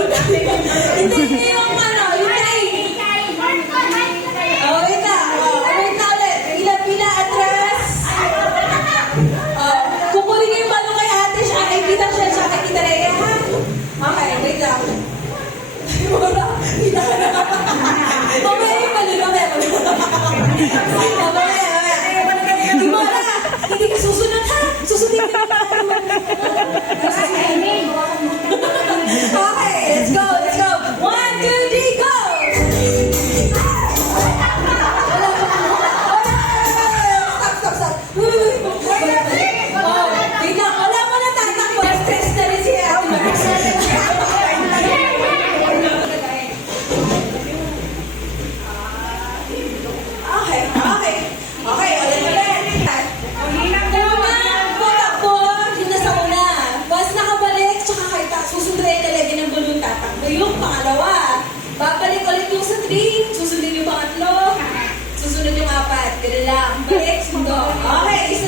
Hindi yung ano, yung train. Oh, wait na. Oh, wait na ulit. Pila-pila, atras. Oh, kukunin niyo yung balong kay ate siya. Kay Tita Shell, siya kay Tita Rhea, ha? Okay, wait lang. Wala, kita ka na. Mamaya yung balong, mamaya. Dimana, hindi ka susunod, ha? Susundin ka na. Okay, let's go, let's go. 1, 2, 3, go! Stop, stop, stop. Oh, wait lang. Wala mo na tatakbo. Stress na rin si Ate Maris. Okay, okay. Okay, ulit. Takbo, yun na sa una. Once nakabalik, tsaka kayo susunduin talaga ng balon tatakbo. Yung pangalawa, babalik ulit yung sa 3, susundin yung pangatlo, susunod yung 4. Ganun lang. Balik, sundo. Okay,